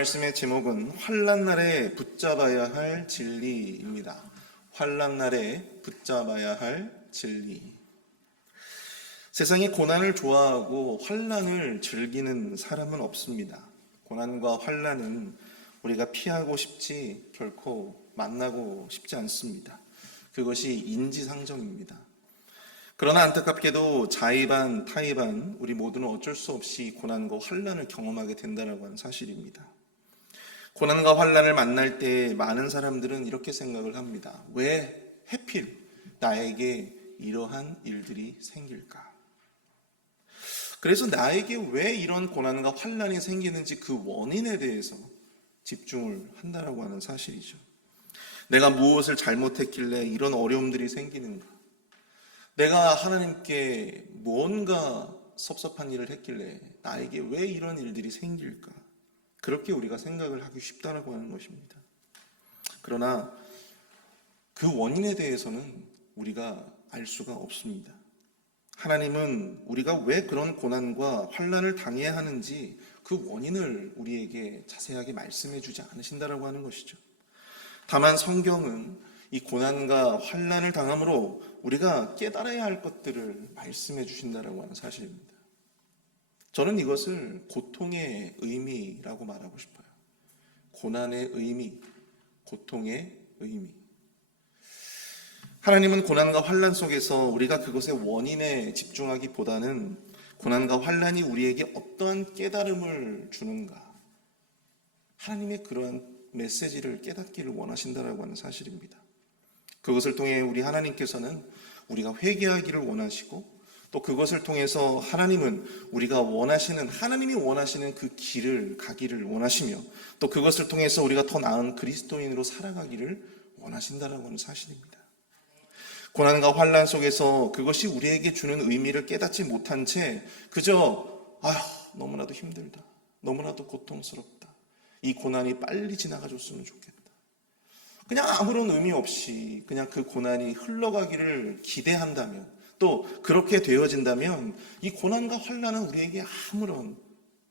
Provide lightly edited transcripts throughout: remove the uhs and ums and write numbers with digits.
말씀의 제목은 환난 날에 붙잡아야 할 진리입니다. 환난 날에 붙잡아야 할 진리. 세상에 고난을 좋아하고 환난을 즐기는 사람은 없습니다. 고난과 환난은 우리가 피하고 싶지 결코 만나고 싶지 않습니다. 그것이 인지상정입니다. 그러나 안타깝게도 자의반 타의반 우리 모두는 어쩔 수 없이 고난과 환난을 경험하게 된다는 건 사실입니다. 고난과 환난을 만날 때 많은 사람들은 이렇게 생각을 합니다. 왜 하필 나에게 이러한 일들이 생길까? 그래서 나에게 왜 이런 고난과 환난이 생기는지 그 원인에 대해서 집중을 한다라고 하는 사실이죠. 내가 무엇을 잘못했길래 이런 어려움들이 생기는가? 내가 하나님께 뭔가 섭섭한 일을 했길래 나에게 왜 이런 일들이 생길까? 그렇게 우리가 생각을 하기 쉽다라고 하는 것입니다. 그러나 그 원인에 대해서는 우리가 알 수가 없습니다. 하나님은 우리가 왜 그런 고난과 환난을 당해야 하는지 그 원인을 우리에게 자세하게 말씀해 주지 않으신다라고 하는 것이죠. 다만 성경은 이 고난과 환난을 당함으로 우리가 깨달아야 할 것들을 말씀해 주신다라고 하는 사실입니다. 저는 이것을 고통의 의미라고 말하고 싶어요. 고난의 의미, 고통의 의미. 하나님은 고난과 환난 속에서 우리가 그것의 원인에 집중하기보다는 고난과 환난이 우리에게 어떠한 깨달음을 주는가, 하나님의 그러한 메시지를 깨닫기를 원하신다라고 하는 사실입니다. 그것을 통해 우리 하나님께서는 우리가 회개하기를 원하시고, 또 그것을 통해서 하나님은 우리가 원하시는, 하나님이 원하시는 그 길을 가기를 원하시며, 또 그것을 통해서 우리가 더 나은 그리스도인으로 살아가기를 원하신다라고 하는 사실입니다. 고난과 환난 속에서 그것이 우리에게 주는 의미를 깨닫지 못한 채 그저 너무나도 힘들다, 너무나도 고통스럽다, 이 고난이 빨리 지나가줬으면 좋겠다, 그냥 아무런 의미 없이 그냥 그 고난이 흘러가기를 기대한다면, 또 그렇게 되어진다면 이 고난과 환난은 우리에게 아무런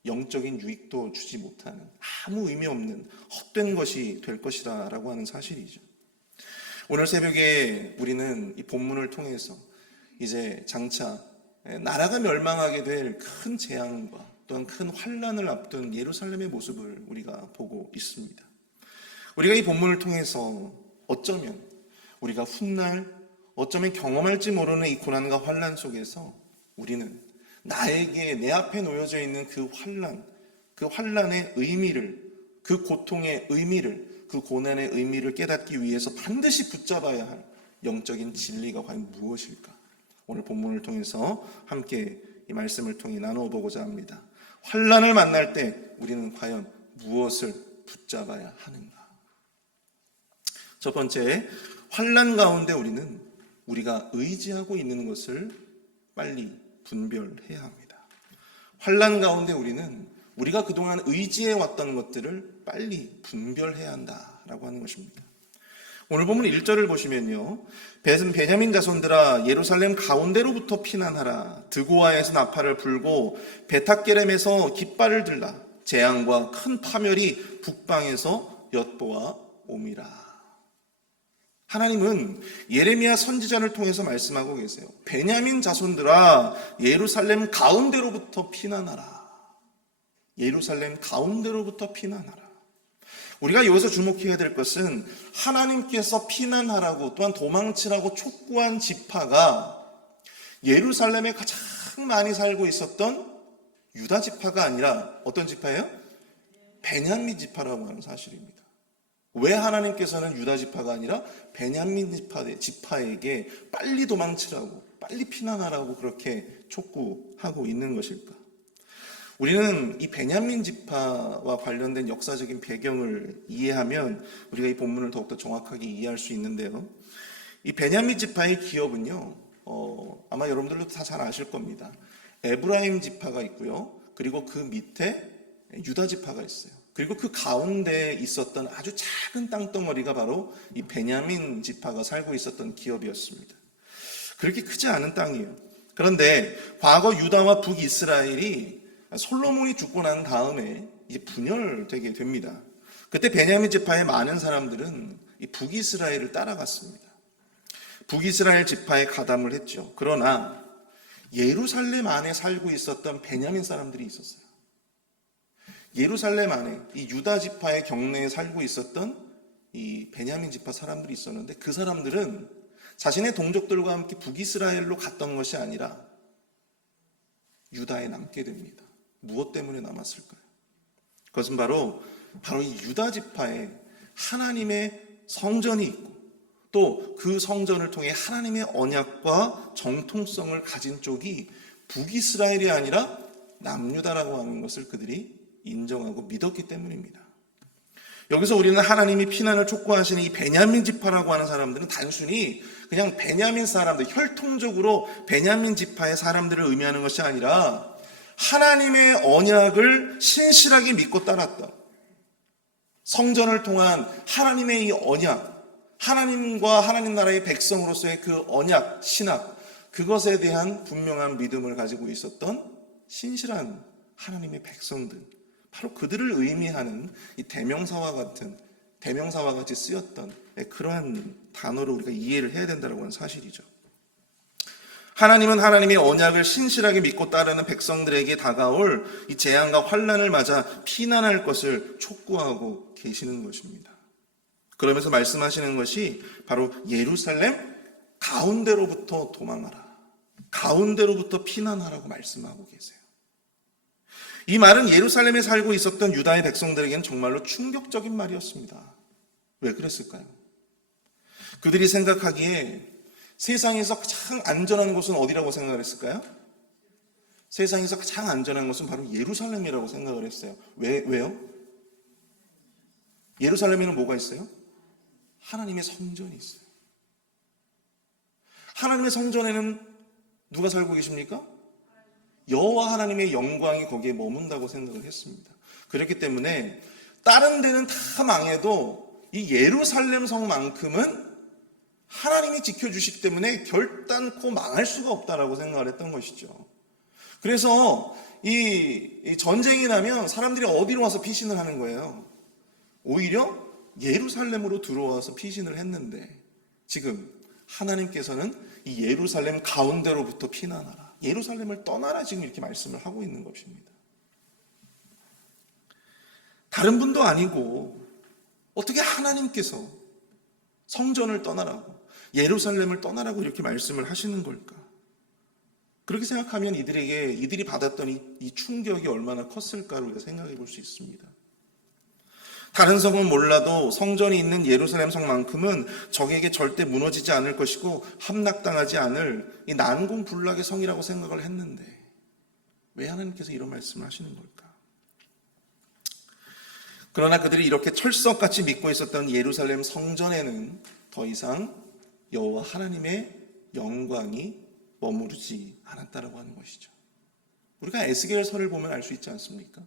영적인 유익도 주지 못하는 아무 의미 없는 헛된 것이 될 것이다 라고 하는 사실이죠. 오늘 새벽에 우리는 이 본문을 통해서 이제 장차 나라가 멸망하게 될 큰 재앙과 또한 큰 환난을 앞둔 예루살렘의 모습을 우리가 보고 있습니다. 우리가 이 본문을 통해서 어쩌면 우리가 훗날 어쩌면 경험할지 모르는 이 고난과 환난 속에서 우리는 나에게 내 앞에 놓여져 있는 그 환난의 의미를, 그 고통의 의미를, 그 고난의 의미를 깨닫기 위해서 반드시 붙잡아야 할 영적인 진리가 과연 무엇일까? 오늘 본문을 통해서 함께 이 말씀을 통해 나누어 보고자 합니다. 환난을 만날 때 우리는 과연 무엇을 붙잡아야 하는가? 첫 번째, 환난 가운데 우리가 의지하고 있는 것을 빨리 분별해야 합니다. 환난 가운데 우리가 그동안 의지해 왔던 것들을 빨리 분별해야 한다라고 하는 것입니다. 오늘 본문 1절을 보시면요, 베냐민 자손들아 예루살렘 가운데로부터 피난하라. 드고아에서 나팔을 불고 베탁게렘에서 깃발을 들라. 재앙과 큰 파멸이 북방에서 엿보아 옴이라. 하나님은 예레미야 선지자를 통해서 말씀하고 계세요. 베냐민 자손들아 예루살렘 가운데로부터 피난하라. 예루살렘 가운데로부터 피난하라. 우리가 여기서 주목해야 될 것은 하나님께서 피난하라고 또한 도망치라고 촉구한 지파가 예루살렘에 가장 많이 살고 있었던 유다 지파가 아니라 어떤 지파예요? 베냐민 지파라고 하는 사실입니다. 왜 하나님께서는 유다 지파가 아니라 베냐민 지파에게 빨리 도망치라고, 빨리 피난하라고 그렇게 촉구하고 있는 것일까? 우리는 이 베냐민 지파와 관련된 역사적인 배경을 이해하면 우리가 이 본문을 더욱더 정확하게 이해할 수 있는데요. 이 베냐민 지파의 기업은요, 아마 여러분들도 다 잘 아실 겁니다. 에브라임 지파가 있고요. 그리고 그 밑에 유다 지파가 있어요. 그리고 그 가운데 있었던 아주 작은 땅덩어리가 바로 이 베냐민 지파가 살고 있었던 기업이었습니다. 그렇게 크지 않은 땅이에요. 그런데 과거 유다와 북이스라엘이 솔로몬이 죽고 난 다음에 이제 분열되게 됩니다. 그때 베냐민 지파의 많은 사람들은 이 북이스라엘을 따라갔습니다. 북이스라엘 지파에 가담을 했죠. 그러나 예루살렘 안에 살고 있었던 베냐민 사람들이 있었어요. 예루살렘 안에 이 유다 지파의 경내에 살고 있었던 이 베냐민 지파 사람들이 있었는데, 그 사람들은 자신의 동족들과 함께 북이스라엘로 갔던 것이 아니라 유다에 남게 됩니다. 무엇 때문에 남았을까요? 그것은 바로 이 유다 지파에 하나님의 성전이 있고, 또 그 성전을 통해 하나님의 언약과 정통성을 가진 쪽이 북이스라엘이 아니라 남유다라고 하는 것을 그들이 인정하고 믿었기 때문입니다. 여기서 우리는 하나님이 피난을 촉구하시는 이 베냐민 지파라고 하는 사람들은 단순히 그냥 베냐민 사람들, 혈통적으로 베냐민 지파의 사람들을 의미하는 것이 아니라 하나님의 언약을 신실하게 믿고 따랐던, 성전을 통한 하나님의 이 언약, 하나님과 하나님 나라의 백성으로서의 그 언약, 신학, 그것에 대한 분명한 믿음을 가지고 있었던 신실한 하나님의 백성들, 바로 그들을 의미하는 이 대명사와 같이 쓰였던 그러한 단어로 우리가 이해를 해야 된다고 하는 사실이죠. 하나님은 하나님의 언약을 신실하게 믿고 따르는 백성들에게 다가올 이 재앙과 환난을 맞아 피난할 것을 촉구하고 계시는 것입니다. 그러면서 말씀하시는 것이 바로 예루살렘 가운데로부터 도망하라, 가운데로부터 피난하라고 말씀하고 계세요. 이 말은 예루살렘에 살고 있었던 유다의 백성들에게는 정말로 충격적인 말이었습니다. 왜 그랬을까요? 그들이 생각하기에 세상에서 가장 안전한 곳은 어디라고 생각을 했을까요? 세상에서 가장 안전한 곳은 바로 예루살렘이라고 생각을 했어요. 왜요? 예루살렘에는 뭐가 있어요? 하나님의 성전이 있어요. 하나님의 성전에는 누가 살고 계십니까? 여호와 하나님의 영광이 거기에 머문다고 생각을 했습니다. 그렇기 때문에 다른 데는 다 망해도 이 예루살렘 성만큼은 하나님이 지켜주시기 때문에 결단코 망할 수가 없다라고 생각을 했던 것이죠. 그래서 이 전쟁이 나면 사람들이 어디로 와서 피신을 하는 거예요? 오히려 예루살렘으로 들어와서 피신을 했는데, 지금 하나님께서는 이 예루살렘 가운데로부터 피난하라, 예루살렘을 떠나라, 지금 이렇게 말씀을 하고 있는 것입니다. 다른 분도 아니고 어떻게 하나님께서 성전을 떠나라고, 예루살렘을 떠나라고 이렇게 말씀을 하시는 걸까? 그렇게 생각하면 이들이 받았던 이 충격이 얼마나 컸을까를 우리가 생각해 볼 수 있습니다. 다른 성은 몰라도 성전이 있는 예루살렘 성만큼은 적에게 절대 무너지지 않을 것이고 함락당하지 않을 이 난공불락의 성이라고 생각을 했는데, 왜 하나님께서 이런 말씀을 하시는 걸까? 그러나 그들이 이렇게 철석같이 믿고 있었던 예루살렘 성전에는 더 이상 여호와 하나님의 영광이 머무르지 않았다라고 하는 것이죠. 우리가 에스겔서를 보면 알 수 있지 않습니까?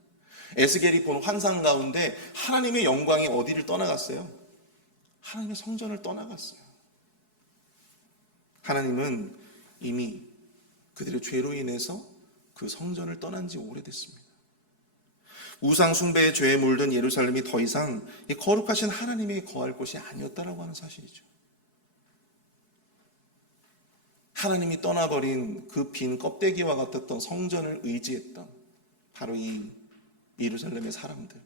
에스겔이 본 환상 가운데 하나님의 영광이 어디를 떠나갔어요? 하나님의 성전을 떠나갔어요. 하나님은 이미 그들의 죄로 인해서 그 성전을 떠난 지 오래됐습니다. 우상 숭배의 죄에 물든 예루살렘이 더 이상 이 거룩하신 하나님의 거할 곳이 아니었다라고 하는 사실이죠. 하나님이 떠나버린 그 빈 껍데기와 같았던 성전을 의지했던 바로 이 예루살렘의 사람들,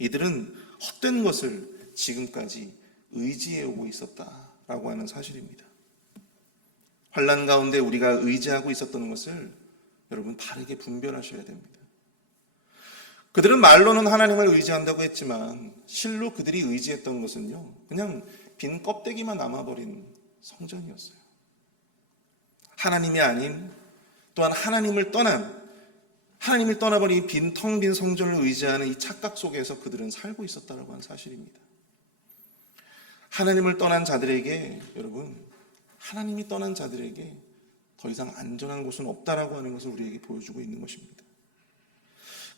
이들은 헛된 것을 지금까지 의지해 오고 있었다라고 하는 사실입니다. 환난 가운데 우리가 의지하고 있었던 것을 여러분 바르게 분별하셔야 됩니다. 그들은 말로는 하나님을 의지한다고 했지만 실로 그들이 의지했던 것은요, 그냥 빈 껍데기만 남아버린 성전이었어요. 하나님이 아닌, 또한 하나님을 떠나버린 텅 빈 성전을 의지하는 이 착각 속에서 그들은 살고 있었다라고 하는 사실입니다. 하나님을 떠난 자들에게, 여러분, 하나님이 떠난 자들에게 더 이상 안전한 곳은 없다라고 하는 것을 우리에게 보여주고 있는 것입니다.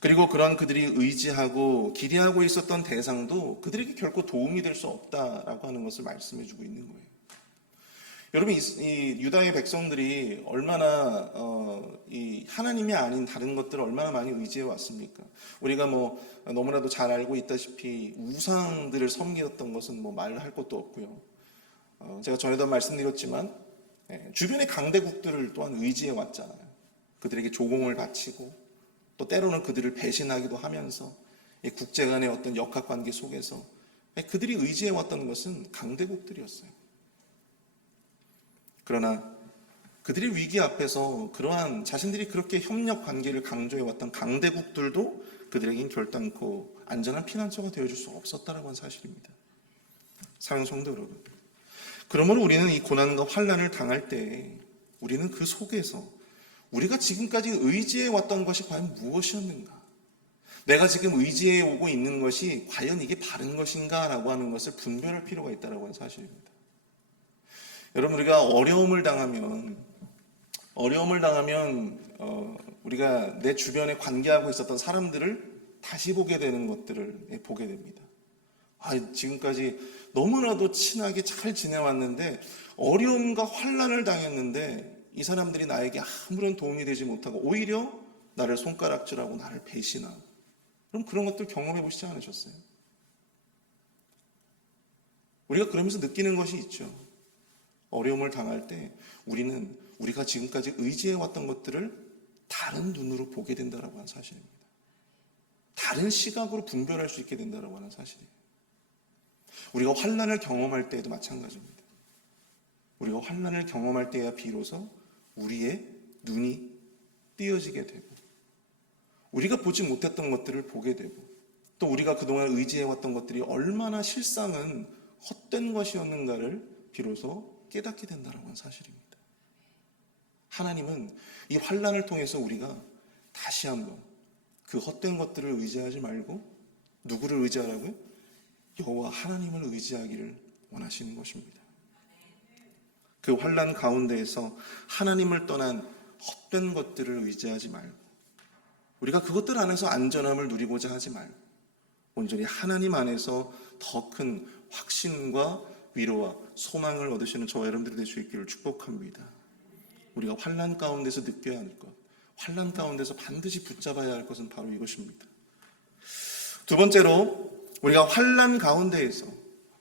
그리고 그런 그들이 의지하고 기대하고 있었던 대상도 그들에게 결코 도움이 될 수 없다라고 하는 것을 말씀해주고 있는 거예요. 여러분, 이 유다의 백성들이 얼마나 이 하나님이 아닌 다른 것들을 얼마나 많이 의지해 왔습니까? 우리가 뭐 너무나도 잘 알고 있다시피 우상들을 섬겼던 것은 뭐 말할 것도 없고요. 제가 전에도 말씀드렸지만 주변의 강대국들을 또한 의지해 왔잖아요. 그들에게 조공을 바치고 또 때로는 그들을 배신하기도 하면서 국제 간의 어떤 역학관계 속에서 그들이 의지해 왔던 것은 강대국들이었어요. 그러나 그들의 위기 앞에서 그러한 자신들이 그렇게 협력 관계를 강조해 왔던 강대국들도 그들에겐 결단코 안전한 피난처가 되어줄 수 없었다라고 하는 사실입니다. 사랑하는 성도 여러분, 그러므로 우리는 이 고난과 환난을 당할 때 우리는 그 속에서 우리가 지금까지 의지해 왔던 것이 과연 무엇이었는가? 내가 지금 의지해 오고 있는 것이 과연 이게 바른 것인가? 라고 하는 것을 분별할 필요가 있다고 하는 사실입니다. 여러분, 우리가 어려움을 당하면 우리가 내 주변에 관계하고 있었던 사람들을 다시 보게 되는 것들을 보게 됩니다. 지금까지 너무나도 친하게 잘 지내왔는데 어려움과 환난을 당했는데 이 사람들이 나에게 아무런 도움이 되지 못하고 오히려 나를 손가락질하고 나를 배신하고, 그럼 그런 것들 경험해 보시지 않으셨어요? 우리가 그러면서 느끼는 것이 있죠. 어려움을 당할 때 우리가 지금까지 의지해왔던 것들을 다른 눈으로 보게 된다고 하는 사실입니다. 다른 시각으로 분별할 수 있게 된다고 하는 사실이에요. 우리가 환난을 경험할 때에도 마찬가지입니다. 우리가 환난을 경험할 때야 비로소 우리의 눈이 띄어지게 되고 우리가 보지 못했던 것들을 보게 되고 또 우리가 그동안 의지해왔던 것들이 얼마나 실상은 헛된 것이었는가를 비로소 깨닫게 된다는 건 사실입니다. 하나님은 이 환난을 통해서 우리가 다시 한번 그 헛된 것들을 의지하지 말고 누구를 의지하라고요? 여호와 하나님을 의지하기를 원하시는 것입니다. 그 환난 가운데에서 하나님을 떠난 헛된 것들을 의지하지 말고 우리가 그것들 안에서 안전함을 누리고자 하지 말고 온전히 하나님 안에서 더 큰 확신과 위로와 소망을 얻으시는 저와 여러분들이 될 수 있기를 축복합니다. 우리가 환난 가운데서 느껴야 할 것, 환난 가운데서 반드시 붙잡아야 할 것은 바로 이것입니다. 두 번째로 우리가 환난 가운데에서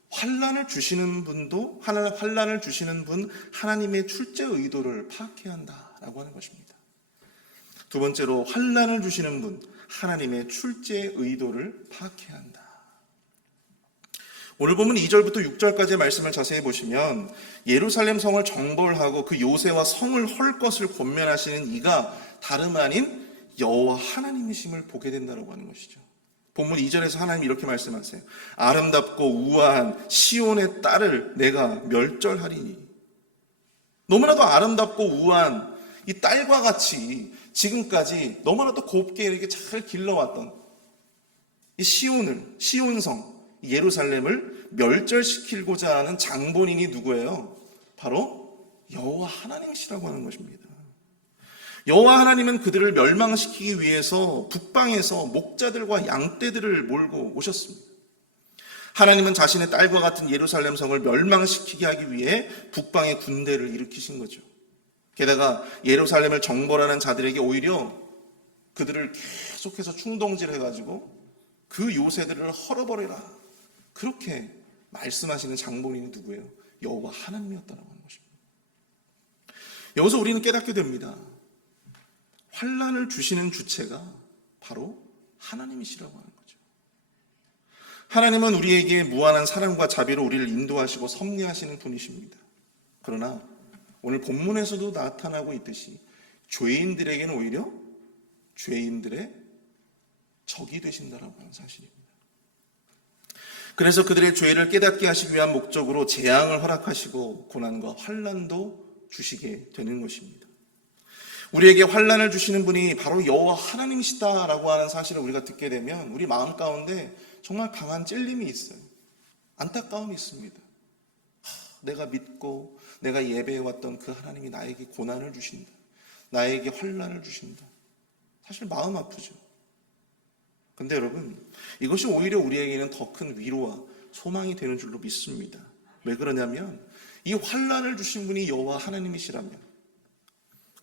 환난을 주시는 분도 환난을 주시는 분 하나님의 출제 의도를 파악해야 한다라고 하는 것입니다. 두 번째로 환난을 주시는 분 하나님의 출제 의도를 파악해야 한다. 오늘 보면 2절부터 6절까지의 말씀을 자세히 보시면 예루살렘 성을 정벌하고 그 요새와 성을 헐 것을 권면하시는 이가 다름 아닌 여호와 하나님이심을 보게 된다고 하는 것이죠. 본문 2절에서 하나님이 이렇게 말씀하세요. 아름답고 우아한 시온의 딸을 내가 멸절하리니. 너무나도 아름답고 우아한 이 딸과 같이 지금까지 너무나도 곱게 이렇게 잘 길러왔던 이 시온성 예루살렘을 멸절시키고자 하는 장본인이 누구예요? 바로 여호와 하나님이시라고 하는 것입니다. 여호와 하나님은 그들을 멸망시키기 위해서 북방에서 목자들과 양떼들을 몰고 오셨습니다. 하나님은 자신의 딸과 같은 예루살렘 성을 멸망시키게 하기 위해 북방의 군대를 일으키신 거죠. 게다가 예루살렘을 정벌하는 자들에게 오히려 그들을 계속해서 충동질해가지고 그 요새들을 헐어버려라, 그렇게 말씀하시는 장본인이 누구예요? 여호와 하나님이었다라고 하는 것입니다. 여기서 우리는 깨닫게 됩니다. 환난을 주시는 주체가 바로 하나님이시라고 하는 거죠. 하나님은 우리에게 무한한 사랑과 자비로 우리를 인도하시고 섭리하시는 분이십니다. 그러나 오늘 본문에서도 나타나고 있듯이 죄인들에게는 오히려 죄인들의 적이 되신다라고 하는 사실입니다. 그래서 그들의 죄를 깨닫게 하시기 위한 목적으로 재앙을 허락하시고 고난과 환난도 주시게 되는 것입니다. 우리에게 환난을 주시는 분이 바로 여호와 하나님이시다라고 하는 사실을 우리가 듣게 되면 우리 마음 가운데 정말 강한 찔림이 있어요. 안타까움이 있습니다. 내가 믿고 내가 예배해왔던 그 하나님이 나에게 고난을 주신다, 나에게 환난을 주신다. 사실 마음 아프죠. 근데 여러분, 이것이 오히려 우리에게는 더 큰 위로와 소망이 되는 줄로 믿습니다. 왜 그러냐면 이 환난을 주신 분이 여호와 하나님이시라면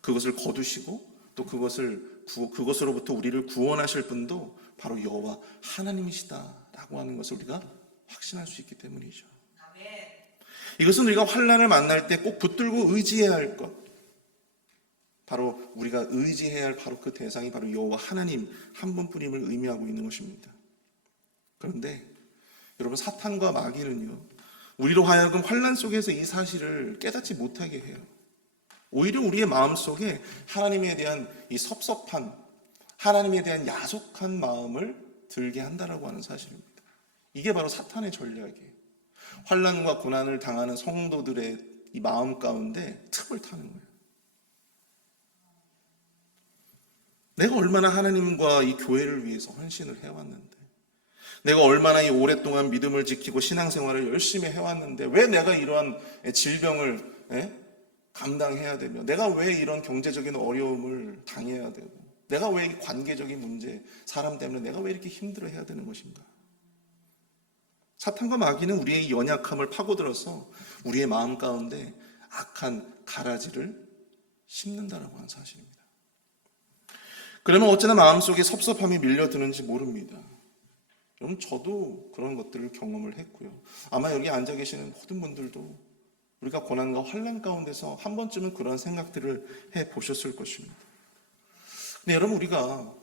그것을 거두시고 또 그것으로부터 우리를 구원하실 분도 바로 여호와 하나님이시다라고 하는 것을 우리가 확신할 수 있기 때문이죠. 이것은 우리가 환난을 만날 때 꼭 붙들고 의지해야 할 것, 바로 우리가 의지해야 할 바로 그 대상이 바로 여호와 하나님 한 분뿐임을 의미하고 있는 것입니다. 그런데 여러분, 사탄과 마귀는요, 우리로 하여금 환난 속에서 이 사실을 깨닫지 못하게 해요. 오히려 우리의 마음속에 하나님에 대한 이 섭섭한, 하나님에 대한 야속한 마음을 들게 한다라고 하는 사실입니다. 이게 바로 사탄의 전략이에요. 환난과 고난을 당하는 성도들의 이 마음 가운데 틈을 타는 거예요. 내가 얼마나 하나님과 이 교회를 위해서 헌신을 해왔는데, 내가 얼마나 이 오랫동안 믿음을 지키고 신앙생활을 열심히 해왔는데 왜 내가 이러한 질병을 감당해야 되며, 내가 왜 이런 경제적인 어려움을 당해야 되고, 내가 왜 이 관계적인 문제, 사람 때문에 내가 왜 이렇게 힘들어해야 되는 것인가. 사탄과 마귀는 우리의 연약함을 파고들어서 우리의 마음 가운데 악한 가라지를 심는다라고 하는 사실입니다. 그러면 어쩌나 마음속에 섭섭함이 밀려드는지 모릅니다. 여러분, 저도 그런 것들을 경험을 했고요. 아마 여기 앉아 계시는 모든 분들도 우리가 고난과 환난 가운데서 한 번쯤은 그런 생각들을 해보셨을 것입니다. 근데 여러분, 우리가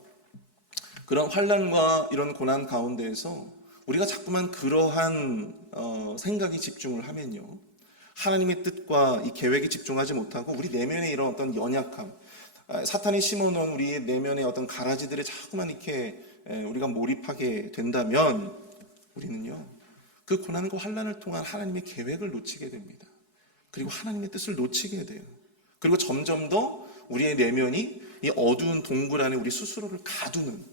그런 환난과 이런 고난 가운데에서 우리가 자꾸만 그러한 생각이 집중을 하면요, 하나님의 뜻과 이 계획에 집중하지 못하고 우리 내면의 이런 어떤 연약함, 사탄이 심어놓은 우리의 내면의 어떤 가라지들에 자꾸만 이렇게 우리가 몰입하게 된다면 우리는요, 그 고난과 환난을 통한 하나님의 계획을 놓치게 됩니다. 그리고 하나님의 뜻을 놓치게 돼요. 그리고 점점 더 우리의 내면이 이 어두운 동굴 안에 우리 스스로를 가두는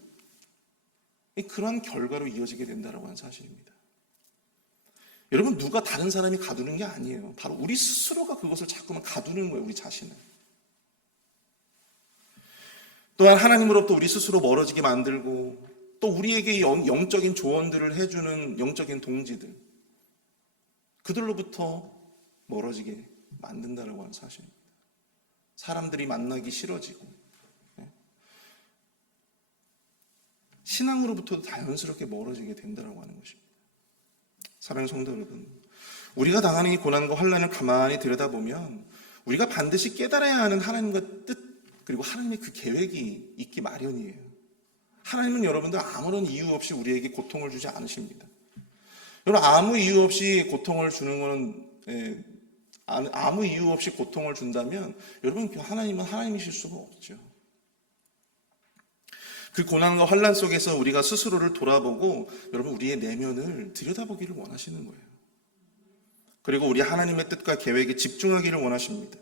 그러한 결과로 이어지게 된다고 하는 사실입니다. 여러분, 누가 다른 사람이 가두는 게 아니에요. 바로 우리 스스로가 그것을 자꾸만 가두는 거예요, 우리 자신을. 또한 하나님으로부터 우리 스스로 멀어지게 만들고, 또 우리에게 영적인 조언들을 해주는 영적인 동지들, 그들로부터 멀어지게 만든다고 하는 사실입니다. 사람들이 만나기 싫어지고, 신앙으로부터도 자연스럽게 멀어지게 된다고 하는 것입니다. 사랑하는 성도 여러분, 우리가 당하는 이 고난과 환난을 가만히 들여다보면 우리가 반드시 깨달아야 하는 하나님과 뜻, 그리고 하나님의 그 계획이 있기 마련이에요. 하나님은 여러분들 아무런 이유 없이 우리에게 고통을 주지 않으십니다. 여러분, 아무 이유 없이 고통을 주는 것은, 아무 이유 없이 고통을 준다면 여러분, 하나님은 하나님이실 수가 없죠. 그 고난과 환난 속에서 우리가 스스로를 돌아보고 여러분, 우리의 내면을 들여다보기를 원하시는 거예요. 그리고 우리 하나님의 뜻과 계획에 집중하기를 원하십니다.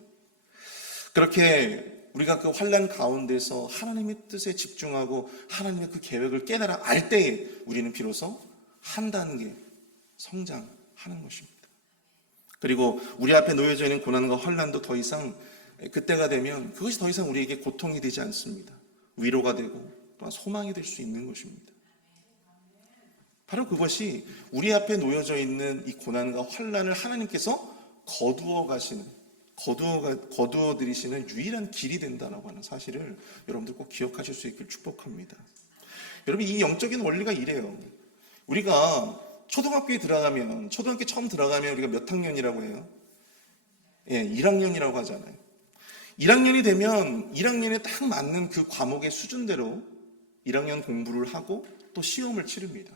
그렇게 우리가 그 환난 가운데서 하나님의 뜻에 집중하고 하나님의 그 계획을 깨달아 알 때에 우리는 비로소 한 단계 성장하는 것입니다. 그리고 우리 앞에 놓여져 있는 고난과 환난도 더 이상, 그때가 되면 그것이 더 이상 우리에게 고통이 되지 않습니다. 위로가 되고 또한 소망이 될 수 있는 것입니다. 바로 그것이 우리 앞에 놓여져 있는 이 고난과 환난을 하나님께서 거두어 들이시는 유일한 길이 된다고 하는 사실을 여러분들 꼭 기억하실 수 있길 축복합니다. 여러분, 이 영적인 원리가 이래요. 우리가 초등학교에 들어가면, 초등학교 처음 들어가면 우리가 몇 학년이라고 해요? 1학년이라고 하잖아요. 1학년이 되면 1학년에 딱 맞는 그 과목의 수준대로 1학년 공부를 하고 또 시험을 치릅니다.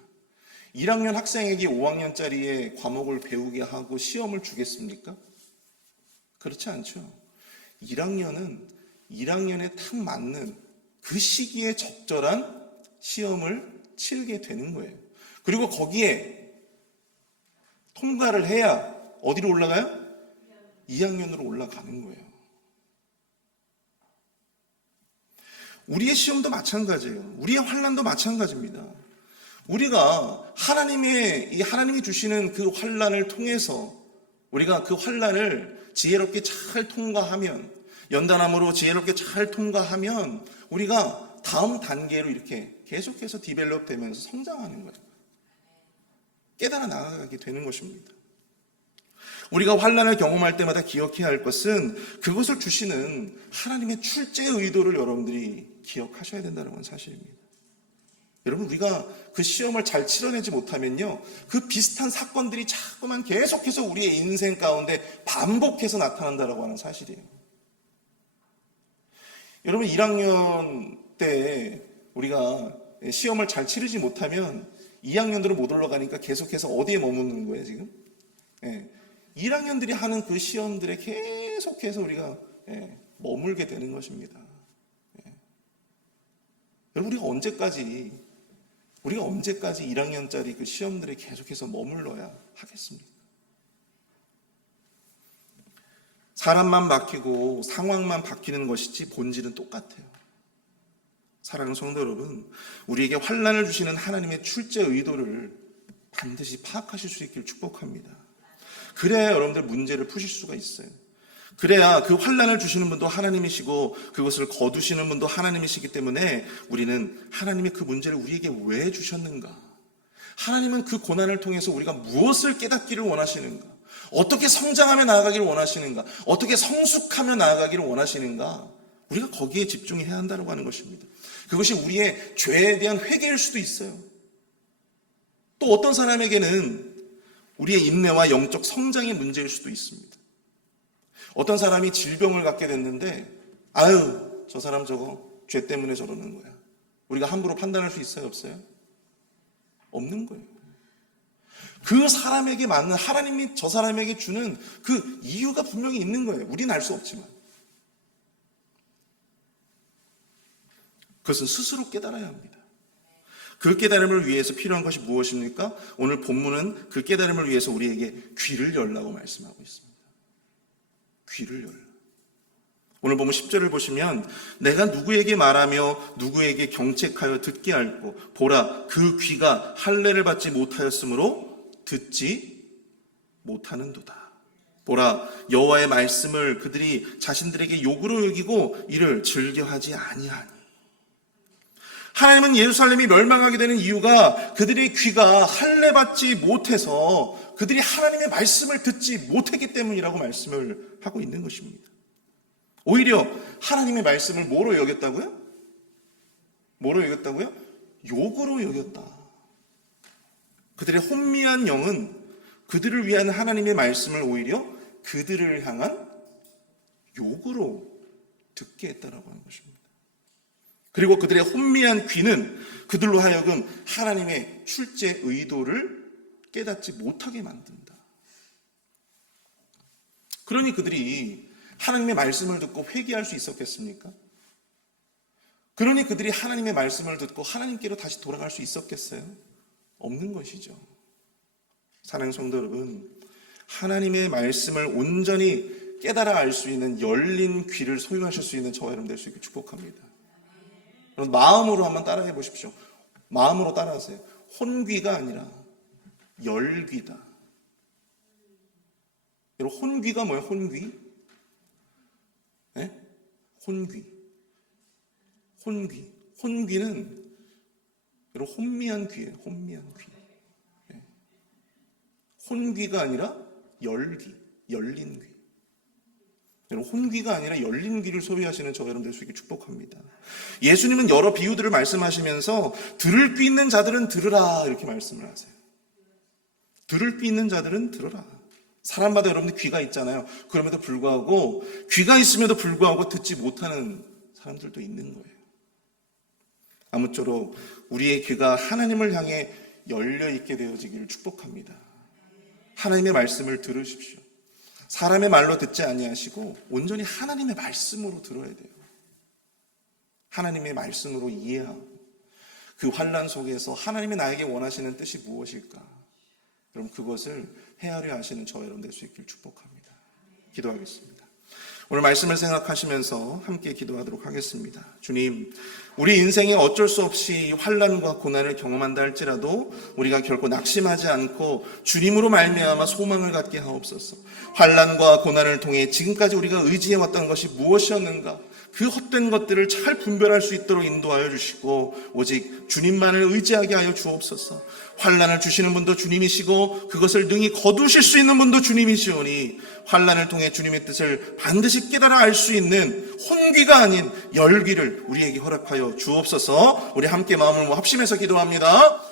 1학년 학생에게 5학년짜리의 과목을 배우게 하고 시험을 주겠습니까? 그렇지 않죠. 1학년은 1학년에 딱 맞는 그 시기에 적절한 시험을 치르게 되는 거예요. 그리고 거기에 통과를 해야 어디로 올라가요? 2학년으로 올라가는 거예요. 우리의 시험도 마찬가지예요. 우리의 환난도 마찬가지입니다. 우리가 하나님이 주시는 그 환난을 통해서 우리가 그 환난을 지혜롭게 잘 통과하면, 연단함으로 지혜롭게 잘 통과하면 우리가 다음 단계로 이렇게 계속해서 디벨롭 되면서 성장하는 거예요. 깨달아 나가게 되는 것입니다. 우리가 환난을 경험할 때마다 기억해야 할 것은 그것을 주시는 하나님의 출제 의도를 여러분들이 기억하셔야 된다는 사실입니다. 여러분, 우리가 그 시험을 잘 치러내지 못하면요, 그 비슷한 사건들이 자꾸만 계속해서 우리의 인생 가운데 반복해서 나타난다라고 하는 사실이에요. 여러분, 1학년 때 우리가 시험을 잘 치르지 못하면 2학년들은 못 올라가니까 계속해서 어디에 머무는 거예요, 지금? 1학년들이 하는 그 시험들에 계속해서 우리가 머물게 되는 것입니다. 여러분, 우리가 언제까지 1학년짜리 그 시험들에 계속해서 머물러야 하겠습니까? 사람만 바뀌고 상황만 바뀌는 것이지 본질은 똑같아요. 사랑하는 성도 여러분, 우리에게 환난을 주시는 하나님의 출제 의도를 반드시 파악하실 수 있기를 축복합니다. 그래야 여러분들 문제를 푸실 수가 있어요. 그래야 그 환난을 주시는 분도 하나님이시고 그것을 거두시는 분도 하나님이시기 때문에 우리는 하나님이 그 문제를 우리에게 왜 주셨는가? 하나님은 그 고난을 통해서 우리가 무엇을 깨닫기를 원하시는가? 어떻게 성장하며 나아가기를 원하시는가? 어떻게 성숙하며 나아가기를 원하시는가? 우리가 거기에 집중해야 한다고 하는 것입니다. 그것이 우리의 죄에 대한 회개일 수도 있어요. 또 어떤 사람에게는 우리의 인내와 영적 성장의 문제일 수도 있습니다. 어떤 사람이 질병을 갖게 됐는데 저 사람 저거 죄 때문에 저러는 거야. 우리가 함부로 판단할 수 있어요, 없어요? 없는 거예요. 그 사람에게 맞는 하나님이 저 사람에게 주는 그 이유가 분명히 있는 거예요. 우리는 알 수 없지만. 그것은 스스로 깨달아야 합니다. 그 깨달음을 위해서 필요한 것이 무엇입니까? 오늘 본문은 그 깨달음을 위해서 우리에게 귀를 열라고 말씀하고 있습니다. 귀를 열라. 오늘 보면 10절을 보시면 내가 누구에게 말하며 누구에게 경책하여 듣게 할꼬 보라 그 귀가 할례를 받지 못하였으므로 듣지 못하는도다. 보라 여호와의 말씀을 그들이 자신들에게 욕으로 여기고 이를 즐겨하지 아니하니. 하나님은 예루살렘이 멸망하게 되는 이유가 그들의 귀가 할례 받지 못해서 그들이 하나님의 말씀을 듣지 못했기 때문이라고 말씀을 하고 있는 것입니다. 오히려 하나님의 말씀을 뭐로 여겼다고요? 뭐로 여겼다고요? 욕으로 여겼다. 그들의 혼미한 영은 그들을 위한 하나님의 말씀을 오히려 그들을 향한 욕으로 듣게 했다라고 하는 것입니다. 그리고 그들의 혼미한 귀는 그들로 하여금 하나님의 출제 의도를 깨닫지 못하게 만든다. 그러니 그들이 하나님의 말씀을 듣고 회개할 수 있었겠습니까? 그러니 그들이 하나님의 말씀을 듣고 하나님께로 다시 돌아갈 수 있었겠어요? 없는 것이죠. 사랑하는 성도 여러분, 하나님의 말씀을 온전히 깨달아 알 수 있는 열린 귀를 소유하실 수 있는 저와 여러분 될 수 있게 축복합니다. 여러분 마음으로 한번 따라해 보십시오. 마음으로 따라하세요. 혼귀가 아니라 열귀다. 여러분 혼귀가 뭐예요? 혼귀? 네? 혼귀. 혼귀는 여러분 혼미한 귀예요. 혼미한 귀. 네. 혼귀가 아니라 열귀, 열린 귀. 여러분 혼귀가 아니라 열린 귀를 소유하시는 저와 여러분 될 수 있게 축복합니다. 예수님은 여러 비유들을 말씀하시면서 들을 귀 있는 자들은 들으라 이렇게 말씀을 하세요. 들을 귀 있는 자들은 들어라. 사람마다 여러분들 귀가 있잖아요. 그럼에도 불구하고 귀가 있음에도 불구하고 듣지 못하는 사람들도 있는 거예요. 아무쪼록 우리의 귀가 하나님을 향해 열려 있게 되어지기를 축복합니다. 하나님의 말씀을 들으십시오. 사람의 말로 듣지 아니하시고 온전히 하나님의 말씀으로 들어야 돼요. 하나님의 말씀으로 이해하고 그 환난 속에서 하나님이 나에게 원하시는 뜻이 무엇일까? 그럼 그것을 헤아려 하시는 저와 여러분 될 수 있기를 축복합니다. 기도하겠습니다. 오늘 말씀을 생각하시면서 함께 기도하도록 하겠습니다. 주님, 우리 인생에 어쩔 수 없이 환난과 고난을 경험한다 할지라도 우리가 결코 낙심하지 않고 주님으로 말미암아 소망을 갖게 하옵소서. 환난과 고난을 통해 지금까지 우리가 의지해왔던 것이 무엇이었는가? 그 헛된 것들을 잘 분별할 수 있도록 인도하여 주시고 오직 주님만을 의지하게 하여 주옵소서. 환난을 주시는 분도 주님이시고 그것을 능히 거두실 수 있는 분도 주님이시오니 환난을 통해 주님의 뜻을 반드시 깨달아 알 수 있는 혼귀가 아닌 열귀를 우리에게 허락하여 주옵소서. 우리 함께 마음을 합심해서 기도합니다.